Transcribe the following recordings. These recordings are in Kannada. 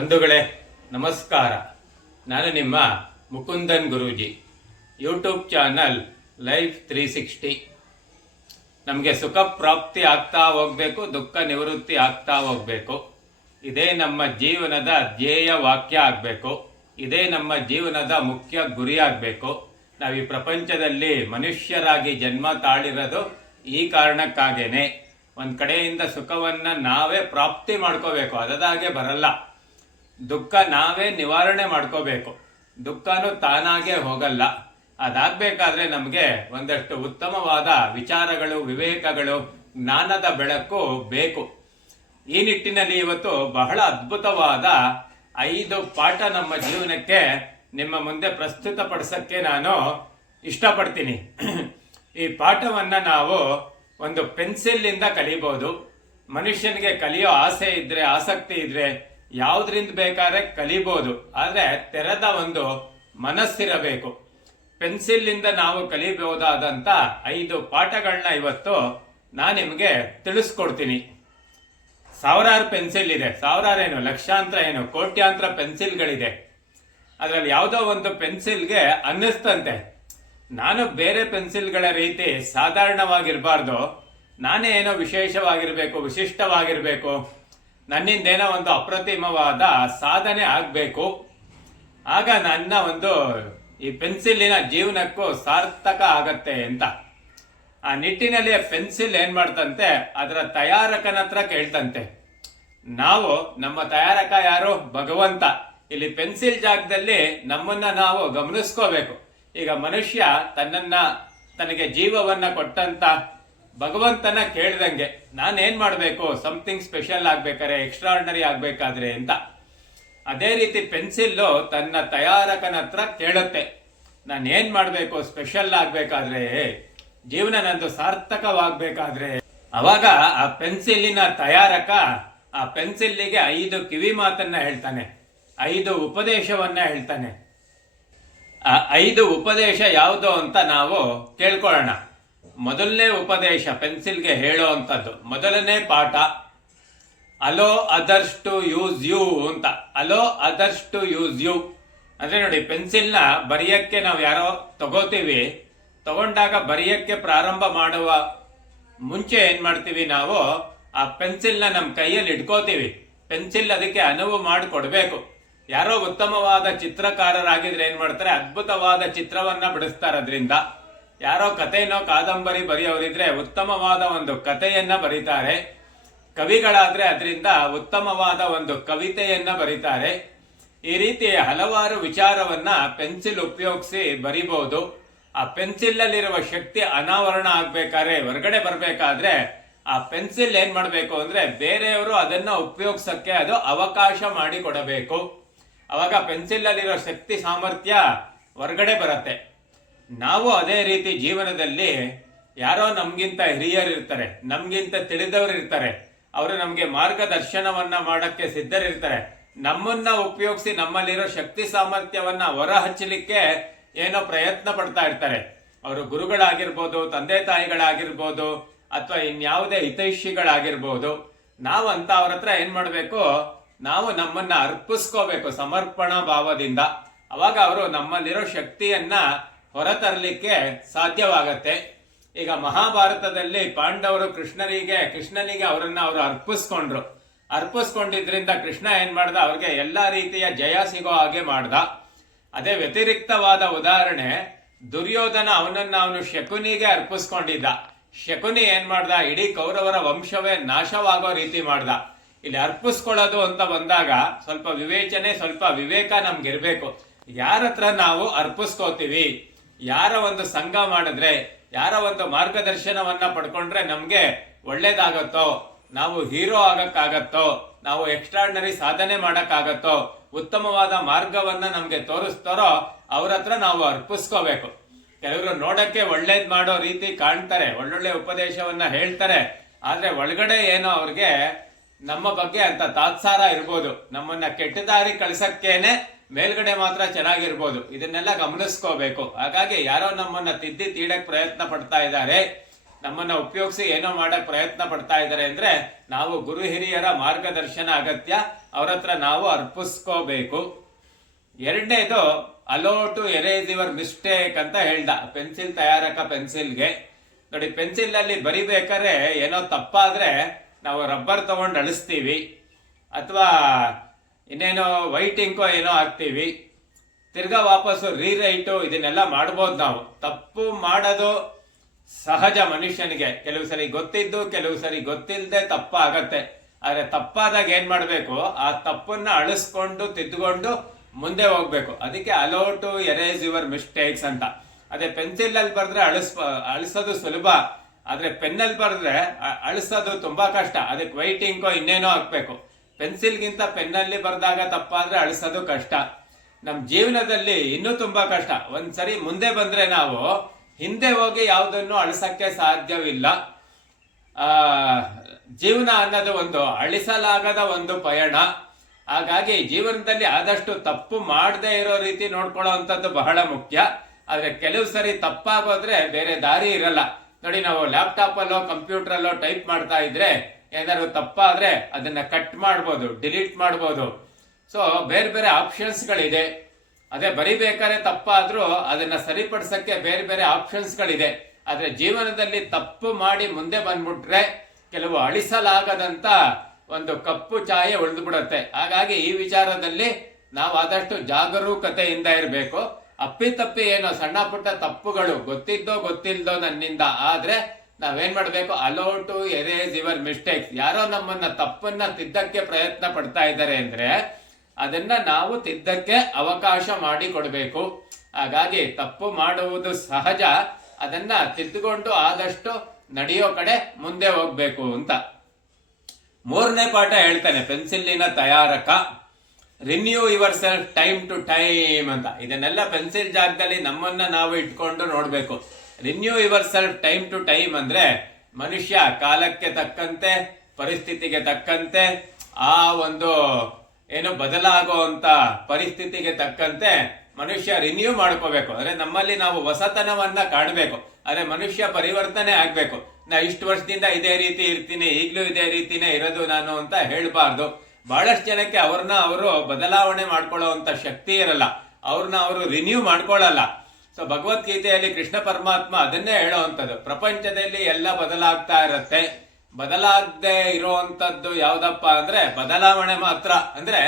ಬಂಧುಗಳೇ, ನಮಸ್ಕಾರ. ನಾನು ನಿಮ್ಮ Mukundan Guruji. YouTube channel life three sixty ನಮಗೆ ಸುಖ ಪ್ರಾಪ್ತಿ ಆಗ್ತಾ ಹೋಗ್ಬೇಕು, ದುಃಖ ನಿವೃತ್ತಿ ಆಗ್ತಾ ಹೋಗ್ಬೇಕು. ಇದೇ ನಮ್ಮ ಜೀವನದ ಧ್ಯೇಯ ವಾಕ್ಯ ಆಗಬೇಕು. ಇದೇ ನಮ್ಮ ಜೀವನದ ಮುಖ್ಯ ಗುರಿ ಆಗಬೇಕು. ನಾವು ಈ ಪ್ರಪಂಚದಲ್ಲಿ ಮನುಷ್ಯರಾಗಿ ಜನ್ಮ ತಾಳಿರೋದು ಈ ಕಾರಣಕ್ಕಾಗೇನೆ. ಒಂದು ಕಡೆಯಿಂದ ಸುಖವನ್ನ ನಾವೇ ಪ್ರಾಪ್ತಿ ಮಾಡ್ಕೋಬೇಕು, ಅದದಾಗೆ ಬರಲ್ಲ. ದುಃಖ ನಾವೇ ನಿವಾರಣೆ ಮಾಡ್ಕೋಬೇಕು. ದುಃಖನೂ ತಾನಾಗೆ ಹೋಗಲ್ಲ. ಅದಾಗಬೇಕಾದ್ರೆ ನಮಗೆ ಒಂದಷ್ಟು ಉತ್ತಮವಾದ ವಿಚಾರಗಳು, ವಿವೇಕಗಳು, ಜ್ಞಾನದ ಬೆಳಕು ಬೇಕು. ಈ ನಿಟ್ಟಿನಲ್ಲಿ ಇವತ್ತು ಬಹಳ ಅದ್ಭುತವಾದ ಐದು ಪಾಠ ನಮ್ಮ ಜೀವನಕ್ಕೆ ನಿಮ್ಮ ಮುಂದೆ ಪ್ರಸ್ತುತಪಡಿಸಕ್ಕೆ ನಾನು ಇಷ್ಟಪಡ್ತೀನಿ. ಈ ಪಾಠವನ್ನ ನಾವು ಒಂದು ಪೆನ್ಸಿಲ್ನಿಂದ ಕಲಿಬೋದು. ಮನುಷ್ಯನಿಗೆ ಕಲಿಯೋ ಆಸೆ ಇದ್ರೆ, ಆಸಕ್ತಿ ಇದ್ರೆ ಯಾವ್ದ್ರಿಂದ ಬೇಕಾದ್ರೆ ಕಲಿಬಹುದು ಆದರೆ ತೆರೆದ ಒಂದು ಮನಸ್ಸಿರಬೇಕು. ಪೆನ್ಸಿಲ್ನಿಂದ ನಾವು ಕಲಿಬಹುದಾದಂತ ಐದು ಪಾಠಗಳನ್ನ ಇವತ್ತು ನಾನು ನಿಮಗೆ ತಿಳಿಸ್ಕೊಡ್ತೀನಿ. ಸಾವಿರಾರು ಪೆನ್ಸಿಲ್ ಇದೆ. ಸಾವಿರಾರು ಏನು? ಲಕ್ಷಾಂತರ ಏನು? ಕೋಟ್ಯಾಂತರ ಪೆನ್ಸಿಲ್ಗಳಿದೆ. ಅದರಲ್ಲಿ ಯಾವುದೋ ಒಂದು ಪೆನ್ಸಿಲ್ಗೆ ಅನ್ನಿಸ್ತಂತೆ. ನಾನು ಬೇರೆ ಪೆನ್ಸಿಲ್ಗಳ ರೀತಿ ಸಾಧಾರಣವಾಗಿರಬಾರ್ದು. ನಾನೇ ಏನೋ ವಿಶೇಷವಾಗಿರಬೇಕು, ವಿಶಿಷ್ಟವಾಗಿರಬೇಕು. ನನ್ನಿಂದೇನೋ ಒಂದು ಅಪ್ರತಿಮವಾದ ಸಾಧನೆ ಆಗಬೇಕು. ಆಗ ನನ್ನ ಒಂದು ಈ ಪೆನ್ಸಿಲಿನ ಜೀವನಕ್ಕೂ ಸಾರ್ಥಕ ಆಗತ್ತೆ ಅಂತ. ಆ ನಿಟ್ಟಿನಲ್ಲಿ ಪೆನ್ಸಿಲ್ ಏನು ಮಾಡ್ತಂತೆ, ಅದರ ತಯಾರಕನ ಹತ್ರ ಕೇಳ್ತಂತೆ. ನಾವು ನಮ್ಮ ತಯಾರಕ ಯಾರು? ಭಗವಂತ. ಇಲ್ಲಿ ಪೆನ್ಸಿಲ್ ಜಾಗದಲ್ಲಿ ನಮ್ಮನ್ನ ನಾವು ಗಮನಿಸ್ಕೋಬೇಕು. ಈಗ ಮನುಷ್ಯ ತನ್ನನ್ನ, ತನಗೆ ಜೀವವನ್ನ ಕೊಟ್ಟಂತ ಭಗವಂತನ ಕೇಳ್ದಂಗೆ, ನಾನೇನ್ ಮಾಡಬೇಕು? ಸಮಥಿಂಗ್ ಸ್ಪೆಷಲ್ ಆಗ್ಬೇಕಾದ್ರೆ ಎಕ್ಸ್ಟ್ರಾರ್ಡನರಿ ಆಗ್ಬೇಕಾದ್ರೆ ಅಂತ. ಅದೇ ರೀತಿ ಪೆನ್ಸಿಲ್ಲು ತನ್ನ ತಯಾರಕನ ಹತ್ರ ಕೇಳುತ್ತೆ. ನಾನು ಏನ್ ಮಾಡಬೇಕು? ಸ್ಪೆಷಲ್ ಆಗ್ಬೇಕಾದ್ರೆ ಜೀವನ ನಂದು ಸಾರ್ಥಕವಾಗ್ಬೇಕಾದ್ರೆ. ಅವಾಗ ಆ ಪೆನ್ಸಿಲಿನ ತಯಾರಕ ಆ ಪೆನ್ಸಿಲ್ಲಿಗೆ ಐದು ಕಿವಿ ಮಾತನ್ನ ಹೇಳ್ತಾನೆ. ಐದು ಉಪದೇಶವನ್ನ ಹೇಳ್ತಾನೆ. ಆ ಐದು ಉಪದೇಶ ಯಾವುದು ಅಂತ ನಾವು ಕೇಳ್ಕೊಳ್ಳೋಣ. ಮೊದಲನೇ ಉಪದೇಶ ಪೆನ್ಸಿಲ್ಗೆ ಹೇಳೋ ಅಂಥದ್ದು. ಮೊದಲನೇ ಪಾಠ, allow others to use you ಅಂತ. Allow others to use you ಅಂದ್ರೆ ನೋಡಿ, ಪೆನ್ಸಿಲ್ನ ಬರೆಯೋಕ್ಕೆ ನಾವು ಯಾರೋ ತಗೋತೀವಿ. ತಗೊಂಡಾಗ ಬರೆಯೋಕ್ಕೆ ಪ್ರಾರಂಭ ಮಾಡುವ ಮುಂಚೆ ಏನು ಮಾಡ್ತೀವಿ ನಾವು? ಆ ಪೆನ್ಸಿಲ್ನ ನಮ್ಮ ಕೈಯಲ್ಲಿ ಇಟ್ಕೋತೀವಿ. ಪೆನ್ಸಿಲ್ ಅದಕ್ಕೆ ಅನುವು ಮಾಡಿಕೊಡ್ಬೇಕು. ಯಾರೋ ಉತ್ತಮವಾದ ಚಿತ್ರಕಾರರಾಗಿದ್ರೆ ಏನು ಮಾಡ್ತಾರೆ? ಅದ್ಭುತವಾದ ಚಿತ್ರವನ್ನ ಬಿಡಿಸ್ತಾರೆ ಅದರಿಂದ ಯಾರೋ ಕಥೆನೋ ಕಾದಂಬರಿ ಬರೆಯೋರಿದ್ರೆ ಉತ್ತಮವಾದ ಒಂದು ಕಥೆಯನ್ನ ಬರೀತಾರೆ. ಕವಿಗಳಾದ್ರೆ ಅದರಿಂದ ಉತ್ತಮವಾದ ಒಂದು ಕವಿತೆಯನ್ನ ಬರೀತಾರೆ. ಈ ರೀತಿ ಹಲವಾರು ವಿಚಾರವನ್ನ ಪೆನ್ಸಿಲ್ ಉಪಯೋಗಿಸಿ ಬರಿಬಹುದು ಆ ಪೆನ್ಸಿಲ್ ಅಲ್ಲಿರುವ ಶಕ್ತಿ ಅನಾವರಣ ಆಗ್ಬೇಕಾದ್ರೆ ಹೊರಗಡೆ ಬರಬೇಕಾದ್ರೆ ಆ ಪೆನ್ಸಿಲ್ ಏನ್ ಮಾಡಬೇಕು ಅಂದ್ರೆ ಬೇರೆಯವರು ಅದನ್ನ ಉಪಯೋಗಿಸಕ್ಕೆ ಅದು ಅವಕಾಶ ಮಾಡಿಕೊಡಬೇಕು. ಅವಾಗ ಪೆನ್ಸಿಲ್ ಅಲ್ಲಿರೋ ಶಕ್ತಿ ಸಾಮರ್ಥ್ಯ ಹೊರಗಡೆ ಬರುತ್ತೆ. ನಾವು ಅದೇ ರೀತಿ ಜೀವನದಲ್ಲಿ ಯಾರೋ ನಮಗಿಂತ ಹಿರಿಯರು ಇರ್ತಾರೆ ನಮಗಿಂತ ತಿಳಿದವರು ಇರ್ತಾರೆ ಅವರು ನಮಗೆ ಮಾರ್ಗದರ್ಶನವನ್ನ ಮಾಡಕ್ಕೆ ಸಿದ್ಧರಿರ್ತಾರೆ. ನಮ್ಮನ್ನ ಉಪಯೋಗಿಸಿ ನಮ್ಮಲ್ಲಿರೋ ಶಕ್ತಿ ಸಾಮರ್ಥ್ಯವನ್ನ ಹೊರ ಹಚ್ಚಲಿಕ್ಕೆ ಏನೋ ಪ್ರಯತ್ನ ಪಡ್ತಾ ಇರ್ತಾರೆ. ಅವರು ಗುರುಗಳಾಗಿರ್ಬೋದು, ತಂದೆ ತಾಯಿಗಳಾಗಿರ್ಬೋದು, ಅಥವಾ ಇನ್ಯಾವುದೇ ಹಿತೈಷಿಗಳಾಗಿರ್ಬೋದು, ನಾವು ಅಂತ ಅವ್ರ ಹತ್ರ ಏನು ಮಾಡಬೇಕು? ನಾವು ನಮ್ಮನ್ನ ಅರ್ಪಿಸ್ಕೋಬೇಕು ಸಮರ್ಪಣಾ ಭಾವದಿಂದ. ಅವಾಗ ಅವರು ನಮ್ಮಲ್ಲಿರೋ ಶಕ್ತಿಯನ್ನ ಹೊರತರಲಿಕ್ಕೆ ಸಾಧ್ಯವಾಗತ್ತೆ. ಈಗ ಮಹಾಭಾರತದಲ್ಲಿ ಪಾಂಡವರು ಕೃಷ್ಣನಿಗೆ ಕೃಷ್ಣನಿಗೆ ಅವರನ್ನ ಅವರು ಅರ್ಪಿಸ್ಕೊಂಡ್ರು. ಅರ್ಪಿಸ್ಕೊಂಡಿದ್ರಿಂದ ಕೃಷ್ಣ ಏನ್ ಮಾಡ್ದ? ಅವ್ರಿಗೆ ಎಲ್ಲಾ ರೀತಿಯ ಜಯ ಸಿಗೋ ಹಾಗೆ ಮಾಡ್ದ. ಅದೇ ವ್ಯತಿರಿಕ್ತವಾದ ಉದಾಹರಣೆ, ದುರ್ಯೋಧನ ಅವನನ್ನ ಅವನು ಶಕುನಿಗೆ ಅರ್ಪಿಸ್ಕೊಂಡಿದ್ದ. ಶಕುನಿ ಏನ್ ಮಾಡ್ದ? ಇಡೀ ಕೌರವರ ವಂಶವೇ ನಾಶವಾಗೋ ರೀತಿ ಮಾಡ್ದ. ಇಲ್ಲಿ ಅರ್ಪಿಸ್ಕೊಳ್ಳೋದು ಅಂತ ಬಂದಾಗ ಸ್ವಲ್ಪ ವಿವೇಚನೆ, ಸ್ವಲ್ಪ ವಿವೇಕ ಇರಬೇಕು ಯಾರ ಹತ್ರ ನಾವು ಅರ್ಪಿಸ್ಕೋತೀವಿ? ಯಾರ ಒಂದು ಸಂಘ ಮಾಡಿದ್ರೆ, ಯಾರ ಒಂದು ಮಾರ್ಗದರ್ಶನವನ್ನ ಪಡ್ಕೊಂಡ್ರೆ ನಮ್ಗೆ ಒಳ್ಳೇದಾಗತ್ತೋ, ನಾವು ಹೀರೋ ಆಗಕ್ಕಾಗತ್ತೋ, ನಾವು ಎಕ್ಸ್ಟ್ರಾರ್ಡನರಿ ಸಾಧನೆ ಮಾಡಕ್ಕಾಗತ್ತೋ, ಉತ್ತಮವಾದ ಮಾರ್ಗವನ್ನ ನಮ್ಗೆ ತೋರಿಸ್ತಾರೋ, ಅವ್ರ ಹತ್ರ ನಾವು ಅರ್ಪಿಸ್ಕೋಬೇಕು. ಕೆಲವರು ನೋಡಕ್ಕೆ ಒಳ್ಳೇದ್ ಮಾಡೋ ರೀತಿ ಕಾಣ್ತಾರೆ, ಒಳ್ಳೊಳ್ಳೆ ಉಪದೇಶವನ್ನ ಹೇಳ್ತಾರೆ, ಆದ್ರೆ ಒಳಗಡೆ ಏನೋ ಅವ್ರಿಗೆ ನಮ್ಮ ಬಗ್ಗೆ ಅಂತ ತಾತ್ಸಾರ ಇರ್ಬೋದು. ನಮ್ಮನ್ನ ಕೆಟ್ಟ ದಾರಿ ಕಳ್ಸಕ್ಕೇನೆ ಮೇಲ್ಗಡೆ ಮಾತ್ರ ಚೆನ್ನಾಗಿರ್ಬೋದು. ಇದನ್ನೆಲ್ಲ ಗಮನಿಸ್ಕೋಬೇಕು. ಹಾಗಾಗಿ ಯಾರೋ ನಮ್ಮನ್ನ ತಿದ್ದಿ ತೀಡಕ್ ಪ್ರಯತ್ನ ಪಡ್ತಾ ಇದ್ದಾರೆ. ನಮ್ಮನ್ನ ಉಪಯೋಗಿಸಿ ಏನೋ ಮಾಡಕ್ ಪ್ರಯತ್ನ ಪಡ್ತಾ ಇದ್ದಾರೆ ಅಂದ್ರೆ ನಾವು ಗುರು ಹಿರಿಯರ ಮಾರ್ಗದರ್ಶನ ಅಗತ್ಯ. ಅವ್ರ ಹತ್ರ ನಾವು ಅರ್ಪಿಸ್ಕೋಬೇಕು. ಎರಡನೇದು allow to erase your mistake ಅಂತ ಹೇಳ್ದ. ಪೆನ್ಸಿಲ್ ತಯಾರಕ ಪೆನ್ಸಿಲ್ಗೆ. ನೋಡಿ ಪೆನ್ಸಿಲ್ ಅಲ್ಲಿ ಬರಿಬೇಕಾದ್ರೆ ಏನೋ ತಪ್ಪಾದ್ರೆ ನಾವು ರಬ್ಬರ್ ತಗೊಂಡು ಅಳಿಸ್ತೀವಿ. ಅಥವಾ ಇನ್ನೇನೋ ವೈಟ್ ಇಂಕೋ ಏನೋ ಹಾಕ್ತೀವಿ. ತಿರ್ಗಾ ವಾಪಸ್ಸು ರೀರೈಟು ಇದನ್ನೆಲ್ಲ ಮಾಡ್ಬೋದು ನಾವು. ತಪ್ಪು ಮಾಡೋದು ಸಹಜ ಮನುಷ್ಯನಿಗೆ. ಕೆಲವು ಸರಿ ಗೊತ್ತಿದ್ದು, ಕೆಲವು ಸರಿ ಗೊತ್ತಿಲ್ಲದೆ ತಪ್ಪಾಗತ್ತೆ. ಆದರೆ ತಪ್ಪಾದಾಗ ಏನು ಮಾಡಬೇಕು? ಆ ತಪ್ಪನ್ನ ಅಳಿಸ್ಕೊಂಡು, ತಿದ್ದುಕೊಂಡು ಮುಂದೆ ಹೋಗ್ಬೇಕು. ಅದಕ್ಕೆ allow to erase your mistakes ಅಂತ. ಅದೇ ಪೆನ್ಸಿಲ್ ಅಲ್ಲಿ ಬರೆದ್ರೆ ಅಳಿಸ್ ಅಳಿಸೋದು ಸುಲಭ. ಆದರೆ ಪೆನ್ನಲ್ಲಿ ಬರೆದ್ರೆ ಅಳಿಸೋದು ತುಂಬಾ ಕಷ್ಟ. ಅದಕ್ಕೆ ವೈಟಿಂಗ್ ಇನ್ನೇನೋ ಹಾಕ್ಬೇಕು. ಪೆನ್ಸಿಲ್ಗಿಂತ ಪೆನ್ನಲ್ಲಿ ಬರೆದಾಗ ತಪ್ಪಾದರೆ ಅಳಿಸೋದು ಕಷ್ಟ. ನಮ್ಮ ಜೀವನದಲ್ಲಿ ಇನ್ನೂ ತುಂಬಾ ಕಷ್ಟ. ಒಂದ್ಸರಿ ಮುಂದೆ ಬಂದ್ರೆ ನಾವು ಹಿಂದೆ ಹೋಗಿ ಯಾವುದನ್ನು ಅಳಿಸಕ್ಕೆ ಸಾಧ್ಯವಿಲ್ಲ. ಜೀವನ ಅನ್ನೋದು ಒಂದು ಅಳಿಸಲಾಗದ ಒಂದು ಪಯಣ. ಹಾಗಾಗಿ ಜೀವನದಲ್ಲಿ ಆದಷ್ಟು ತಪ್ಪು ಮಾಡದೇ ಇರೋ ರೀತಿ ನೋಡ್ಕೊಳ್ಳೋ ಅಂಥದ್ದು ಬಹಳ ಮುಖ್ಯ. ಆದ್ರೆ ಕೆಲವು ಸರಿ ತಪ್ಪಾಗೋದ್ರೆ ಬೇರೆ ದಾರಿ ಇರಲ್ಲ. ನೋಡಿ, ನಾವು ಲ್ಯಾಪ್ಟಾಪಲ್ಲೋ ಕಂಪ್ಯೂಟ್ರಲ್ಲೋ ಟೈಪ್ ಮಾಡ್ತಾ ಇದ್ರೆ ಏನಾದ್ರು ತಪ್ಪಾದ್ರೆ ಅದನ್ನ ಕಟ್ ಮಾಡ್ಬೋದು ಡಿಲೀಟ್ ಮಾಡ್ಬೋದು. ಸೊ ಬೇರೆ ಬೇರೆ ಆಪ್ಷನ್ಸ್ಗಳಿದೆ ಅದೇ ಬರಿಬೇಕಾದ್ರೆ ತಪ್ಪಾದ್ರೂ ಅದನ್ನ ಸರಿಪಡಿಸಕ್ಕೆ ಬೇರೆ ಬೇರೆ ಆಪ್ಷನ್ಸ್ಗಳಿದೆ ಆದ್ರೆ ಜೀವನದಲ್ಲಿ ತಪ್ಪು ಮಾಡಿ ಮುಂದೆ ಬಂದ್ಬಿಟ್ರೆ ಕೆಲವು ಅಳಿಸಲಾಗದಂತ ಒಂದು ಕಪ್ಪು ಛಾಯೆ ಉಳಿದು ಬಿಡುತ್ತೆ ಹಾಗಾಗಿ ಈ ವಿಚಾರದಲ್ಲಿ ನಾವು ಆದಷ್ಟು ಜಾಗರೂಕತೆಯಿಂದ ಇರಬೇಕು. ಅಪ್ಪಿತಪ್ಪಿ ಏನೋ ಸಣ್ಣ ಪುಟ್ಟ ತಪ್ಪುಗಳು ಗೊತ್ತಿದ್ದೋ ಗೊತ್ತಿಲ್ಲದೋ ನನ್ನಿಂದ ಆದ್ರೆ ನಾವೇನ್ ಮಾಡ್ಬೇಕು? Allow to erase your mistakes ಯಾರೋ ನಮ್ಮನ್ನ ತಪ್ಪನ್ನ ತಿದ್ದಕ್ಕೆ ಪ್ರಯತ್ನ ಪಡ್ತಾ ಇದ್ದಾರೆ ಅಂದ್ರೆ ಅದನ್ನ ನಾವು ತಿದ್ದಕ್ಕೆ ಅವಕಾಶ ಮಾಡಿ ಕೊಡಬೇಕು. ಹಾಗಾಗಿ ತಪ್ಪು ಮಾಡುವುದು ಸಹಜ. ಅದನ್ನ ತಿದ್ದುಕೊಂಡು ಆದಷ್ಟು ನಡೆಯೋ ಕಡೆ ಮುಂದೆ ಹೋಗ್ಬೇಕು ಅಂತ. ಮೂರನೇ ಪಾಠ ಹೇಳ್ತಾನೆ, ಪೆನ್ಸಿಲಿನ ತಯಾರಕ. Renew yourself time to time ಅಂತ. ಇದನ್ನೆಲ್ಲ ಪೆನ್ಸಿಲ್ ಜಾಗದಲ್ಲಿ ನಮ್ಮನ್ನ ನಾವು ಇಟ್ಕೊಂಡು ನೋಡ್ಬೇಕು. Renew yourself time to time ಅಂದ್ರೆ ಮನುಷ್ಯ ಕಾಲಕ್ಕೆ ತಕ್ಕಂತೆ, ಪರಿಸ್ಥಿತಿಗೆ ತಕ್ಕಂತೆ, ಆ ಒಂದು ಏನು ಬದಲಾಗುವಂಥ ಪರಿಸ್ಥಿತಿಗೆ ತಕ್ಕಂತೆ ಮನುಷ್ಯ ರಿನ್ಯೂ ಮಾಡ್ಕೋಬೇಕು. ಅಂದ್ರೆ ನಮ್ಮಲ್ಲಿ ನಾವು ಹೊಸತನವನ್ನು ಕಾಣಬೇಕು. ಅಂದ್ರೆ ಮನುಷ್ಯ ಪರಿವರ್ತನೆ ಆಗಬೇಕು. ನಾ ಇಷ್ಟು ವರ್ಷದಿಂದ ಇದೇ ರೀತಿ ಇರ್ತೀನಿ, ಈಗಲೂ ಇದೇ ರೀತಿನೇ ಇರೋದು ನಾನು ಅಂತ ಹೇಳಬಾರ್ದು. ಬಹಳಷ್ಟು ಜನಕ್ಕೆ ಅವ್ರನ್ನ ಅವರು ಬದಲಾವಣೆ ಮಾಡ್ಕೊಳ್ಳೋ ಶಕ್ತಿ ಇರಲ್ಲ. ಅವ್ರನ್ನ ಅವರು ರಿನ್ಯೂ ಮಾಡ್ಕೊಳ್ಳಲ್ಲ. ಸೊ ಭಗವದ್ಗೀತೆಯಲ್ಲಿ ಕೃಷ್ಣ ಪರಮಾತ್ಮ ಅದನ್ನೇ ಹೇಳುವಂಥದ್ದು ಪ್ರಪಂಚದಲ್ಲಿ ಎಲ್ಲ ಬದಲಾಗ್ತಾ ಇರುತ್ತೆ. ಬದಲಾಗದೆ ಇರುವಂತದ್ದು ಯಾವುದಪ್ಪ ಅಂದ್ರೆ ಬದಲಾವಣೆ ಮಾತ್ರ. ಅಂದ್ರೆ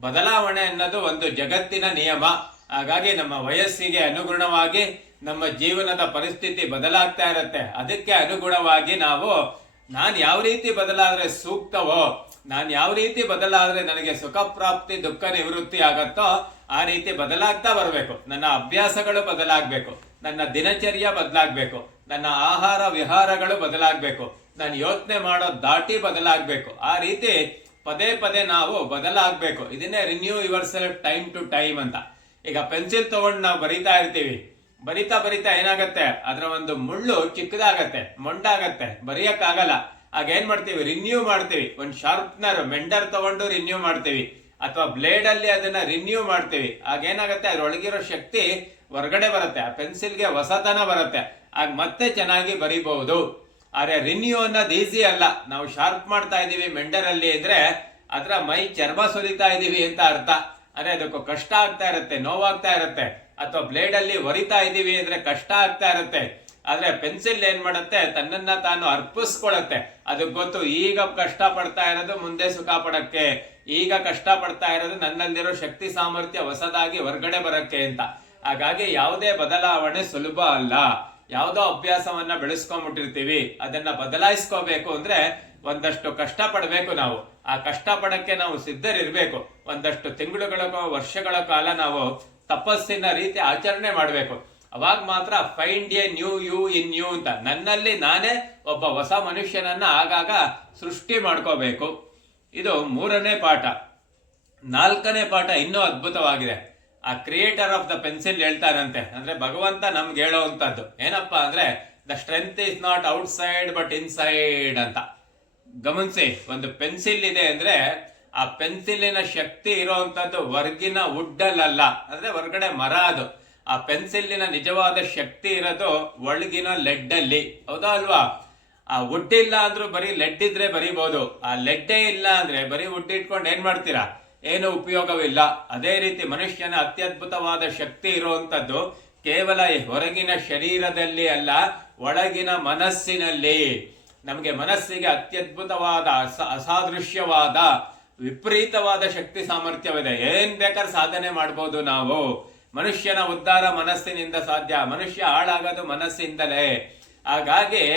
ಬದಲಾವಣೆ ಅನ್ನೋದು ಒಂದು ಜಗತ್ತಿನ ನಿಯಮ. ಹಾಗಾಗಿ ನಮ್ಮ ವಯಸ್ಸಿಗೆ ಅನುಗುಣವಾಗಿ ನಮ್ಮ ಜೀವನದ ಪರಿಸ್ಥಿತಿ ಬದಲಾಗ್ತಾ ಇರುತ್ತೆ. ಅದಕ್ಕೆ ಅನುಗುಣವಾಗಿ ನಾವು, ನಾನು ಯಾವ ರೀತಿ ಬದಲಾದ್ರೆ ಸೂಕ್ತವೋ, ನಾನು ಯಾವ ರೀತಿ ಬದಲಾದ್ರೆ ನನಗೆ ಸುಖ ಪ್ರಾಪ್ತಿ ದುಃಖ ನಿವೃತ್ತಿ ಆಗತ್ತೋ ಆ ರೀತಿ ಬದಲಾಗ್ತಾ ಬರಬೇಕು. ನನ್ನ ಅಭ್ಯಾಸಗಳು ಬದಲಾಗಬೇಕು. ನನ್ನ ದಿನಚರ್ಯ ಬದಲಾಗಬೇಕು. ನನ್ನ ಆಹಾರ ವಿಹಾರಗಳು ಬದಲಾಗಬೇಕು. ನಾನು ಯೋಚನೆ ಮಾಡೋ ದಾಟಿ ಬದಲಾಗಬೇಕು. ಆ ರೀತಿ ಪದೇ ಪದೇ ನಾವು ಬದಲಾಗಬೇಕು. ಇದನ್ನೇ renew yourself time to time ಅಂತ. ಈಗ ಪೆನ್ಸಿಲ್ ತಗೊಂಡು ನಾವು ಬರಿತಾ ಇರ್ತೀವಿ. ಬರಿತಾ ಬರಿತಾ ಏನಾಗುತ್ತೆ? ಅದರ ಒಂದು ಮುಳ್ಳು ಚಿಕ್ಕದಾಗತ್ತೆ, ಮೊಂಡಾಗತ್ತೆ. ಬರೆಯಕ್ಕಾಗಲ್ಲ. ಆಗ ಏನ್ ಮಾಡ್ತೀವಿ? ರಿನ್ಯೂ ಮಾಡ್ತೀವಿ. ಒಂದು ಶಾರ್ಪ್ನರ್ ಮೆಂಡರ್ ತಗೊಂಡು ರಿನ್ಯೂ ಮಾಡ್ತೀವಿ. ಅಥವಾ ಬ್ಲೇಡ್ ಅಲ್ಲಿ ಅದನ್ನ ರಿನ್ಯೂ ಮಾಡ್ತೀವಿ. ಆಗ ಏನಾಗುತ್ತೆ ಅದ್ರೊಳಗಿರೋ ಶಕ್ತಿ ಹೊರಗಡೆ ಬರುತ್ತೆ. ಆ ಪೆನ್ಸಿಲ್ಗೆ ಹೊಸತನ ಬರುತ್ತೆ. ಆಗ ಮತ್ತೆ ಚೆನ್ನಾಗಿ ಬರಿಬಹುದು. ಆದರೆ ರಿನ್ಯೂ ಅನ್ನೋದು ಈಸಿ ಅಲ್ಲ. ನಾವು ಶಾರ್ಪ್ ಮಾಡ್ತಾ ಇದ್ದೀವಿ ಮೆಂಡರಲ್ಲಿ ಅಲ್ಲಿ ಅದರ ಮೈ ಚರ್ಮ ಸುರಿತಾ ಇದ್ದೀವಿ ಅಂತ ಅರ್ಥ. ಅಂದ್ರೆ ಅದಕ್ಕೂ ಕಷ್ಟ ಆಗ್ತಾ ಇರುತ್ತೆ, ನೋವಾಗ್ತಾ ಇರುತ್ತೆ. ಅಥವಾ ಬ್ಲೇಡ್ ಅಲ್ಲಿ ಒರಿತಾ ಇದ್ದೀವಿ ಅಂದ್ರೆ ಕಷ್ಟ ಆಗ್ತಾ ಇರುತ್ತೆ. ಆದರೆ ಪೆನ್ಸಿಲ್ ಏನು ಮಾಡುತ್ತೆ? ತನ್ನನ್ನ ತಾನು ಅರ್ಪಿಸ್ಕೊಳತ್ತೆ. ಅದಕ್ಕೆ ಗೊತ್ತು, ಈಗ ಕಷ್ಟ ಪಡ್ತಾ ಇರೋದು ಮುಂದೆ ಸುಖ ಪಡಕ್ಕೆ. ಈಗ ಕಷ್ಟ ಪಡ್ತಾ ಇರೋದು ನನ್ನಲ್ಲಿರೋ ಶಕ್ತಿ ಸಾಮರ್ಥ್ಯ ಹೊಸದಾಗಿ ಹೊರಗಡೆ ಬರಕ್ಕೆ ಅಂತ. ಹಾಗಾಗಿ ಯಾವುದೇ ಬದಲಾವಣೆ ಸುಲಭ ಅಲ್ಲ. ಯಾವುದೋ ಅಭ್ಯಾಸವನ್ನ ಬೆಳೆಸ್ಕೊಂಡ್ಬಿಟ್ಟಿರ್ತೀವಿ, ಅದನ್ನ ಬದಲಾಯಿಸ್ಕೋಬೇಕು ಅಂದ್ರೆ ಒಂದಷ್ಟು ಕಷ್ಟ ಪಡಬೇಕು ನಾವು. ಆ ಕಷ್ಟ ಪಡಕ್ಕೆ ನಾವು ಸಿದ್ಧರಿರ್ಬೇಕು. ಒಂದಷ್ಟು ತಿಂಗಳುಗಳ ವರ್ಷಗಳ ಕಾಲ ನಾವು ತಪಸ್ಸಿನ ರೀತಿ ಆಚರಣೆ ಮಾಡಬೇಕು. ಅವಾಗ ಮಾತ್ರ find a new you in you ಅಂತ. ನನ್ನಲ್ಲಿ ನಾನೇ ಒಬ್ಬ ಹೊಸ ಮನುಷ್ಯನನ್ನ ಆಗಾಗ ಸೃಷ್ಟಿ ಮಾಡ್ಕೋಬೇಕು. ಇದು ಮೂರನೇ ಪಾಠ. ನಾಲ್ಕನೇ ಪಾಠ ಇನ್ನೂ ಅದ್ಭುತವಾಗಿದೆ. ಆ ಕ್ರಿಯೇಟರ್ ಆಫ್ ದ ಪೆನ್ಸಿಲ್ ಹೇಳ್ತಾರಂತೆ. ಅಂದ್ರೆ ಭಗವಂತ ನಮ್ಗೆ ಹೇಳೋವಂಥದ್ದು ಏನಪ್ಪಾ ಅಂದ್ರೆ the strength is not outside but inside ಅಂತ. ಗಮನಿಸಿ, ಒಂದು ಪೆನ್ಸಿಲ್ ಇದೆ ಅಂದ್ರೆ, ಆ ಪೆನ್ಸಿಲಿನ ಶಕ್ತಿ ಇರುವಂತದ್ದು ಹೊರ್ಗಿನ ವುಡ್ಡಲ್ಲ ಅಂದ್ರೆ ಹೊರಗಡೆ ಮರ ಅದು. ಆ ಪೆನ್ಸಿಲಿನ ನಿಜವಾದ ಶಕ್ತಿ ಇರೋದು ಒಳಗಿನ ಲೆಡ್ ಅಲ್ಲಿ. ಹೌದಾ ಅಲ್ವಾ? ಆ ವುಡ್ ಇಲ್ಲ ಅಂದ್ರೂ ಬರೀ ಲೆಡ್ ಇದ್ರೆ ಬರೀಬಹುದು ಆ ಲೆಡ್ಡೇ ಇಲ್ಲ ಅಂದ್ರೆ ಬರೀ ವುಡ್ ಇಟ್ಕೊಂಡು ಏನ್ ಮಾಡ್ತೀರಾ? ಏನು ಉಪಯೋಗವಿಲ್ಲ. ಅದೇ ರೀತಿ ಮನುಷ್ಯನ ಅತ್ಯದ್ಭುತವಾದ ಶಕ್ತಿ ಇರುವಂತದ್ದು ಕೇವಲ ಈ ಹೊರಗಿನ ಶರೀರದಲ್ಲಿ ಅಲ್ಲ, ಒಳಗಿನ ಮನಸ್ಸಿನಲ್ಲಿ. ನಮಗೆ ಮನಸ್ಸಿಗೆ ಅತ್ಯದ್ಭುತವಾದ ಅಸ, ಅಸಾದೃಶ್ಯವಾದ, ವಿಪರೀತವಾದ ಶಕ್ತಿ ಸಾಮರ್ಥ್ಯವಿದೆ. ಏನ್ ಬೇಕಾದ್ರೆ ಸಾಧನೆ ಮಾಡ್ಬೋದು ನಾವು. ಮನುಷ್ಯನ ಉದ್ಧಾರ ಮನಸ್ಸಿನಿಂದ ಸಾಧ್ಯ. ಮನುಷ್ಯ ಹಾಳಾಗೋದು ಮನಸ್ಸಿಂದಲೇ. ಹಾಗಾಗಿ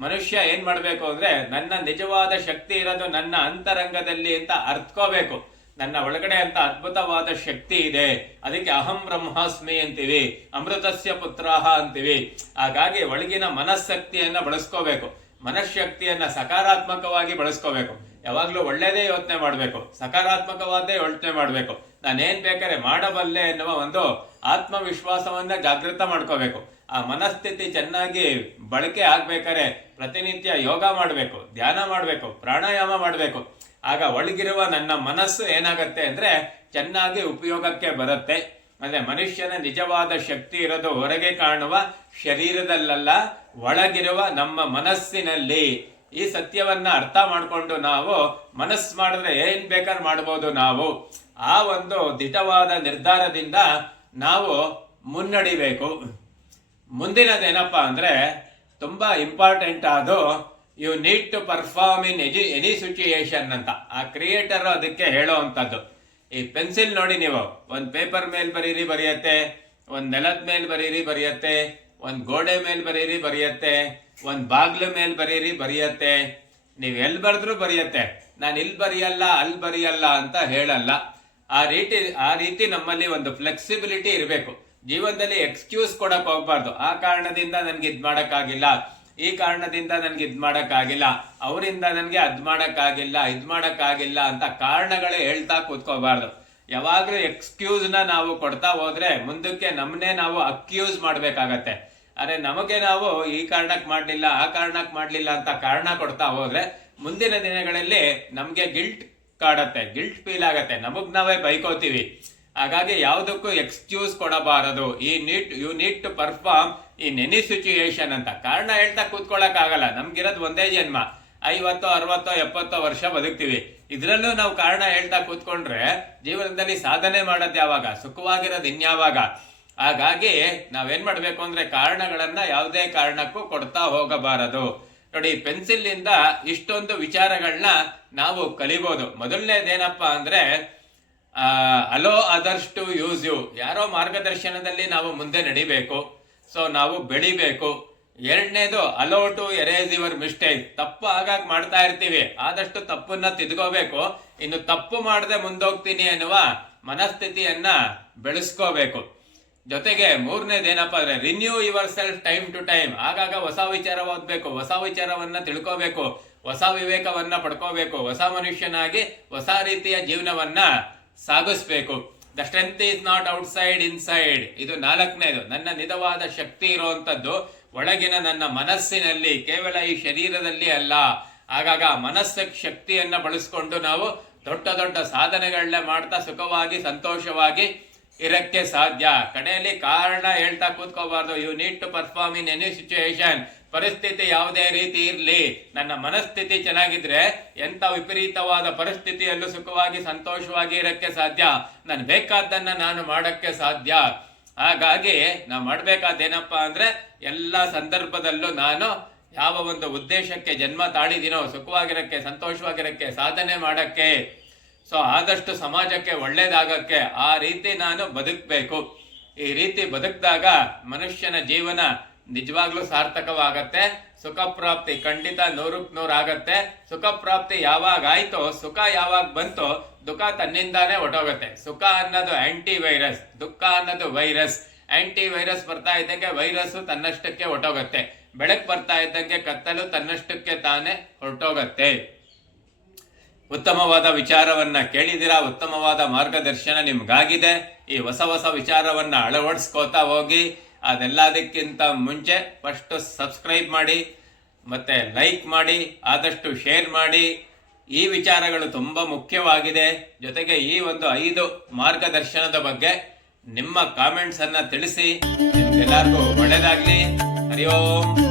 ಮನುಷ್ಯ ಏನ್ ಮಾಡಬೇಕು ಅಂದ್ರೆ ನನ್ನ ನಿಜವಾದ ಶಕ್ತಿ ಇರೋದು ನನ್ನ ಅಂತರಂಗದಲ್ಲಿ ಅಂತ ಅರ್ಥಕೋಬೇಕು ನನ್ನ ಒಳಗಡೆ ಅಂತ ಅದ್ಭುತವಾದ ಶಕ್ತಿ ಇದೆ. ಅದಕ್ಕೆ ಅಹಂ ಬ್ರಹ್ಮಾಸ್ಮಿ ಅಂತೀವಿ, ಅಮೃತಸ್ಯ ಪುತ್ರಾಹ ಅಂತೀವಿ. ಹಾಗಾಗಿ ಒಳಗಿನ ಮನಸ್ಸಕ್ತಿಯನ್ನ ಬಳಸ್ಕೋಬೇಕು. ಮನಃಶಕ್ತಿಯನ್ನ ಸಕಾರಾತ್ಮಕವಾಗಿ ಬಳಸ್ಕೋಬೇಕು. ಯಾವಾಗ್ಲೂ ಒಳ್ಳೆಯದೇ ಯೋಚನೆ ಮಾಡಬೇಕು, ಸಕಾರಾತ್ಮಕವಾದೇ ಯೋಚನೆ ಮಾಡಬೇಕು. ನಾನೇನು ಬೇಕಾದ್ರೆ ಮಾಡಬಲ್ಲೆ ಎನ್ನುವ ಒಂದು ಆತ್ಮವಿಶ್ವಾಸವನ್ನ ಜಾಗೃತ ಮಾಡ್ಕೋಬೇಕು. ಆ ಮನಸ್ಥಿತಿ ಚೆನ್ನಾಗಿ ಬಳಕೆ ಆಗ್ಬೇಕಾದ್ರೆ ಪ್ರತಿನಿತ್ಯ ಯೋಗ ಮಾಡಬೇಕು, ಧ್ಯಾನ ಮಾಡಬೇಕು, ಪ್ರಾಣಾಯಾಮ ಮಾಡಬೇಕು. ಆಗ ಒಳಗಿರುವ ನನ್ನ ಮನಸ್ಸು ಏನಾಗತ್ತೆ ಅಂದ್ರೆ ಚೆನ್ನಾಗಿ ಉಪಯೋಗಕ್ಕೆ ಬರುತ್ತೆ. ಅಂದ್ರೆ ಮನುಷ್ಯನ ನಿಜವಾದ ಶಕ್ತಿ ಇರೋದು ಹೊರಗೆ ಕಾಣುವ ಶರೀರದಲ್ಲ ಒಳಗಿರುವ ನಮ್ಮ ಮನಸ್ಸಿನಲ್ಲಿ ಈ ಸತ್ಯವನ್ನ ಅರ್ಥ ಮಾಡಿಕೊಂಡು ನಾವು ಮನಸ್ಸು ಮಾಡಿದ್ರೆ ಏನ್ ಬೇಕಾದ್ರೆ ಮಾಡ್ಬೋದು ನಾವು. ಆ ಒಂದು ದಿಟವಾದ ನಿರ್ಧಾರದಿಂದ ನಾವು ಮುನ್ನಡಿಬೇಕು. ಮುಂದಿನದೇನಪ್ಪಾ ಅಂದ್ರೆ ತುಂಬಾ ಇಂಪಾರ್ಟೆಂಟ್ ಅದು you need to perform in edu any situation ಅಂತ. ಆ ಕ್ರಿಯೇಟರ್ ಅದಕ್ಕೆ ಹೇಳೋ ಅಂಥದ್ದು. ಈ ಪೆನ್ಸಿಲ್ ನೋಡಿ ನೀವು, ಒಂದ್ ಪೇಪರ್ ಮೇಲೆ ಬರೀರಿ ಬರೆಯತ್ತೆ, ಒಂದ್ ನೆಲದ ಮೇಲೆ ಬರೀರಿ ಬರೆಯತ್ತೆ, ಒಂದ್ ಗೋಡೆ ಮೇಲೆ ಬರೀರಿ ಬರೆಯತ್ತೆ ಒಂದ್ ಬಾಗ್ಲ ಮೇಲೆ ಬರೀರಿ, ಬರೆಯತ್ತೆ. ನೀವು ಎಲ್ಲಿ ಬರೆದ್ರು ಬರೆಯತ್ತೆ. ನಾನು ಇಲ್ಲಿ ಬರೆಯಲ್ಲ ಅಲ್ಲಿ ಬರೆಯಲ್ಲ ಅಂತ ಹೇಳಲ್ಲ. ಆ ರೀತಿ ಆ ರೀತಿ ನಮ್ಮಲ್ಲಿ ಒಂದು ಫ್ಲೆಕ್ಸಿಬಿಲಿಟಿ ಇರಬೇಕು. ಜೀವನದಲ್ಲಿ ಎಕ್ಸ್ಕ್ಯೂಸ್ ಕೊಡಕ್ ಹೋಗ್ಬಾರ್ದು. ಆ ಕಾರಣದಿಂದ ನನ್ಗೆ ಇದ್ ಮಾಡೋಕ್ಕಾಗಿಲ್ಲ. ಈ ಕಾರಣದಿಂದ ನನ್ಗೆ ಇದ್ ಮಾಡೋಕ್ಕಾಗಿಲ್ಲ. ಅವರಿಂದ ನನಗೆ ಅದ್ ಮಾಡೋಕ್ಕಾಗಿಲ್ಲ, ಇದ್ ಮಾಡೋಕ್ಕಾಗಿಲ್ಲ ಅಂತ ಕಾರಣಗಳೇ ಹೇಳ್ತಾ ಕೂತ್ಕೋಬಾರ್ದು. ಯಾವಾಗಲೂ ಎಕ್ಸ್ಕ್ಯೂಸ್ನ ನಾವು ಕೊಡ್ತಾ ಹೋದ್ರೆ ಮುಂದಕ್ಕೆ ನಮ್ಮನ್ನೇ ನಾವು ಅಕ್ಯೂಸ್ ಮಾಡ್ಬೇಕಾಗತ್ತೆ. ಅರೆ, ನಮಗೆ ನಾವು ಈ ಕಾರಣಕ್ಕೆ ಮಾಡಲಿಲ್ಲ, ಆ ಕಾರಣಕ್ಕೆ ಮಾಡಲಿಲ್ಲ ಅಂತ ಕಾರಣ ಕೊಡ್ತಾ ಹೋದ್ರೆ, ಮುಂದಿನ ದಿನಗಳಲ್ಲಿ ನಮಗೆ ಗಿಲ್ಟ್ ಕಾಡತ್ತೆ ಗಿಲ್ಟ್ ಫೀಲ್ ಆಗತ್ತೆ. ನಮಗ್ ನಾವೇ ಬೈಕೋತೀವಿ. ಹಾಗಾಗಿ ಯಾವುದಕ್ಕೂ ಎಕ್ಸ್ಕ್ಯೂಸ್ ಕೊಡಬಾರದು. ಈ neat you need to perform in any situation ಅಂತ. ಕಾರಣ ಹೇಳ್ತಾ ಕೂತ್ಕೊಳ್ಳೋಕ್ಕಾಗಲ್ಲ ನಮ್ಗಿರೋದು ಒಂದೇ ಜನ್ಮ. ಐವತ್ತೋ, ಅರವತ್ತೋ, ಎಪ್ಪತ್ತೋ ವರ್ಷ ಬದುಕ್ತೀವಿ. ಇದ್ರಲ್ಲೂ ನಾವು ಕಾರಣ ಹೇಳ್ತಾ ಕೂತ್ಕೊಂಡ್ರೆ, ಜೀವನದಲ್ಲಿ ಸಾಧನೆ ಮಾಡೋದು ಯಾವಾಗ? ಸುಖವಾಗಿರೋದು ಇನ್ಯಾವಾಗ? ಹಾಗಾಗಿ ನಾವೇನ್ ಮಾಡ್ಬೇಕು ಅಂದ್ರೆ ಕಾರಣಗಳನ್ನ ಯಾವುದೇ ಕಾರಣಕ್ಕೂ ಕೊಡ್ತಾ ಹೋಗಬಾರದು. ನೋಡಿ ಪೆನ್ಸಿಲ್ ಇಂದ ಇಷ್ಟೊಂದು ವಿಚಾರಗಳನ್ನ ನಾವು ಕಲಿಬಹುದು ಮೊದಲನೇದೇನಪ್ಪ ಅಂದ್ರೆ allow others to use you ಯಾರೋ ಮಾರ್ಗದರ್ಶನದಲ್ಲಿ ನಾವು ಮುಂದೆ ನಡಿಬೇಕು. ಸೊ ನಾವು ಬೆಳಿಬೇಕು. ಎರಡನೇದು, allow to erase your mistake. ತಪ್ಪು ಆಗಾಗ ಮಾಡ್ತಾ ಇರ್ತೀವಿ. ಆದಷ್ಟು ತಪ್ಪನ್ನ ತಿದ್ಕೋಬೇಕು. ಇನ್ನು ತಪ್ಪು ಮಾಡದೆ ಮುಂದೋಗ್ತೀನಿ ಅನ್ನುವ ಮನಸ್ಥಿತಿಯನ್ನ ಬೆಳೆಸ್ಕೋಬೇಕು. ಜೊತೆಗೆ ಮೂರನೇದೇನಪ್ಪ ಅಂದ್ರೆ renew yourself time to time ಆಗಾಗ ಹೊಸ ವಿಚಾರ ಓದ್ಬೇಕು, ಹೊಸ ವಿಚಾರವನ್ನ ತಿಳ್ಕೋಬೇಕು, ಹೊಸ ವಿವೇಕವನ್ನ ಪಡ್ಕೋಬೇಕು, ಹೊಸ ಮನುಷ್ಯನಾಗಿ ಹೊಸ ರೀತಿಯ ಜೀವನವನ್ನ ಸಾಗಿಸ್ಬೇಕು. The strength is not outside inside ಇದು ನಾಲ್ಕನೇದು. ನನ್ನ ನಿಜವಾದ ಶಕ್ತಿ ಇರುವಂತದ್ದು ಒಳಗಿನ ನನ್ನ ಮನಸ್ಸಿನಲ್ಲಿ, ಕೇವಲ ಈ ಶರೀರದಲ್ಲಿ ಅಲ್ಲ. ಆಗಾಗ ಮನಸ್ಸ ಶಕ್ತಿಯನ್ನ ಬಳಸ್ಕೊಂಡು ನಾವು ದೊಡ್ಡ ದೊಡ್ಡ ಸಾಧನೆಗಳನ್ನ ಮಾಡ್ತಾ ಸುಖವಾಗಿ, ಸಂತೋಷವಾಗಿ ಇರಕ್ಕೆ ಸಾಧ್ಯ. ಕಡೆಯಲ್ಲಿ ಕಾರಣ ಹೇಳ್ತಾ ಕೂತ್ಕೋಬಾರ್ದು. You need to perform in any situation ಪರಿಸ್ಥಿತಿ ಯಾವುದೇ ರೀತಿ ಇರಲಿ. ನನ್ನ ಮನಸ್ಥಿತಿ ಚೆನ್ನಾಗಿದ್ರೆ ಎಂತ ವಿಪರೀತವಾದ ಪರಿಸ್ಥಿತಿಯಲ್ಲೂ ಸುಖವಾಗಿ ಸಂತೋಷವಾಗಿ ಇರಕ್ಕೆ ಸಾಧ್ಯ. ನಾನು ಬೇಕಾದ್ದನ್ನು ನಾನು ಮಾಡಕ್ಕೆ ಸಾಧ್ಯ. ಹಾಗಾಗಿ ನಾವು ಮಾಡಬೇಕಾದೇನಪ್ಪ ಅಂದ್ರೆ ಎಲ್ಲ ಸಂದರ್ಭದಲ್ಲೂ ನಾನು ಯಾವ ಒಂದು ಉದ್ದೇಶಕ್ಕೆ ಜನ್ಮ ತಾಳಿದಿನೋ ಸುಖವಾಗಿರಕ್ಕೆ, ಸಂತೋಷವಾಗಿರಕ್ಕೆ, ಸಾಧನೆ ಮಾಡಕ್ಕೆ ಸೊ ಆದಷ್ಟು ಸಮಾಜಕ್ಕೆ ಒಳ್ಳೇದಾಗಕ್ಕೆ ಆ ರೀತಿ ನಾನು ಬದುಕಬೇಕು. ಈ ರೀತಿ ಬದುಕಿದಾಗ ಮನುಷ್ಯನ ಜೀವನ ನಿಜವಾಗ್ಲೂ ಸಾರ್ಥಕವಾಗತ್ತೆ. ಸುಖ ಪ್ರಾಪ್ತಿ ಖಂಡಿತ ನೂರಕ್ಕೆ ನೂರು ಆಗತ್ತೆ. ಸುಖ ಪ್ರಾಪ್ತಿ ಯಾವಾಗ ಆಯ್ತೋ, ಸುಖ ಯಾವಾಗ ಬಂತೋ, ದುಃಖ ತನ್ನಿಂದಾನೇ ಹೊಟ್ಟೋಗುತ್ತೆ ಸುಖ ಅನ್ನೋದು ಆಂಟಿ ವೈರಸ್ ದುಃಖ ಅನ್ನೋದು ವೈರಸ್ ಆಂಟಿ ವೈರಸ್ ಬರ್ತಾ ಇದ್ದಂಗೆ ವೈರಸ್ ತನ್ನಷ್ಟಕ್ಕೆ ಒಟ್ಟೋಗತ್ತೆ. ಬೆಳಕ್ ಬರ್ತಾ ಇದ್ದಂಗೆ ಕತ್ತಲು ತನ್ನಷ್ಟಕ್ಕೆ ತಾನೇ ಹೊರಟೋಗತ್ತೆ ಉತ್ತಮವಾದ ವಿಚಾರವನ್ನ ಕೇಳಿದಿರಾ, ಉತ್ತಮವಾದ ಮಾರ್ಗದರ್ಶನ ನಿಮ್ಗಾಗಿದೆ. ಈ ಹೊಸ ಹೊಸ ವಿಚಾರವನ್ನ ಅಳವಡಿಸ್ಕೋತಾ ಹೋಗಿ, ಅದೆಲ್ಲದಕ್ಕಿಂತ ಮುಂಚೆ ಫಸ್ಟ್ ಸಬ್ಸ್ಕ್ರೈಬ್ ಮಾಡಿ, ಮತ್ತೆ ಲೈಕ್ ಮಾಡಿ, ಆದಷ್ಟು ಶೇರ್ ಮಾಡಿ. ಈ ವಿಚಾರಗಳು ತುಂಬಾ ಮುಖ್ಯವಾಗಿದೆ. ಜೊತೆಗೆ ಈ ಒಂದು ಐದು ಮಾರ್ಗದರ್ಶನದ ಬಗ್ಗೆ ನಿಮ್ಮ ಕಾಮೆಂಟ್ಸ್ ಅನ್ನ ತಿಳಿಸಿ ಎಲ್ಲರಿಗೂ ಒಳ್ಳೆಯದಾಗಲಿ ಹರಿ ಓಂ.